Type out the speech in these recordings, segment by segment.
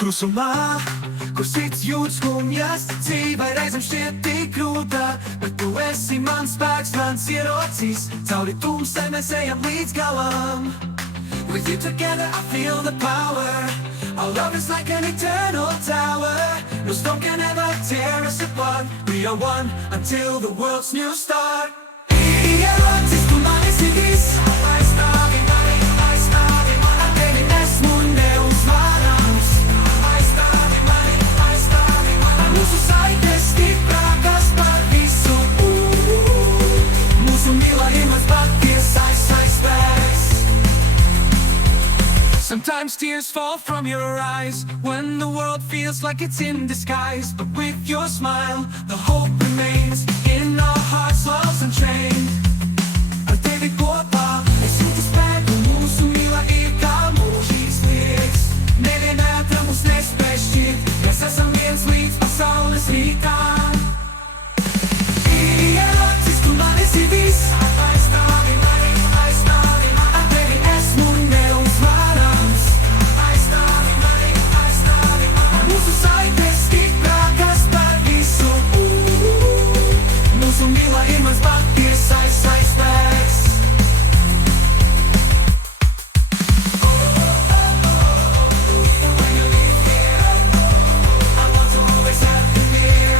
Klusumā, kur sirds jūt skumjas, dzīve reizēm šķiet tik grūta, bet tu esi mans spēks, mans ierocis, cauri tumsai mēs ejam līdz galam. With you together I feel the power, our love is like an eternal tower, no storm can ever tear us apart, we are one until the world's new start. Ierocis, tu man esi viss, aizstāvi mani, a tevi esmu neuzvarams. Aizstāvi mani, mūsu saites stiprākas par visu. Mūsu mīlējums patiesais spēks. Sometimes tears fall from your eyes when the world feels like it's in disguise, but with your smile, the hope remains in our hearts, love's unchained. Ar tevi kopā es jūtu spēku, mūsu mīla ir kā mūžīgs liekas. Neviena ātra mūs nespēj šķirt, mēs esam viens līdz pasaules rītām. Ierocis, tu man esi viss, aizstāvi mani, a tevi esmu neuzvarams. Aizstāvi mani, mūsu saites stiprākas par visu. Mūsu mīla ir mans patiesais spēks. When you leave here, I want to always have you near,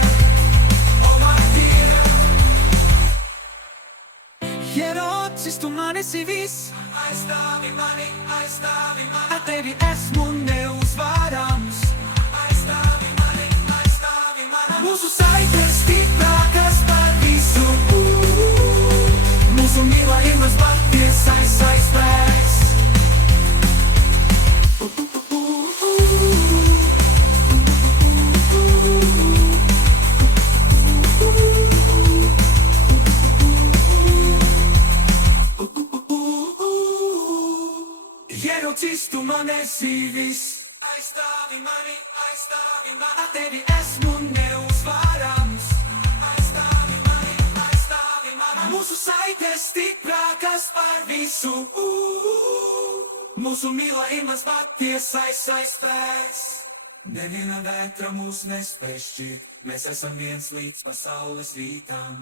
oh my dear. Ierocis, tu man esi viss, aizstāvi mani, a tevi esmu neuzvarams. Aizstāvi mani, mūsu saites stiprākas par visu. Mūsu mīla ir mans patiesais spēks. Ierocis, tu man esi viss, aizstāvi mani, a tevi esmu neuzvarams. Aizstāvi mani, mūsu saites stiprākas par visu. Mūsu mīla ir mans patiesais spēks. Neviena vētra mūs nespēj šķirt, mēs esam viens līdz pasaules rītam.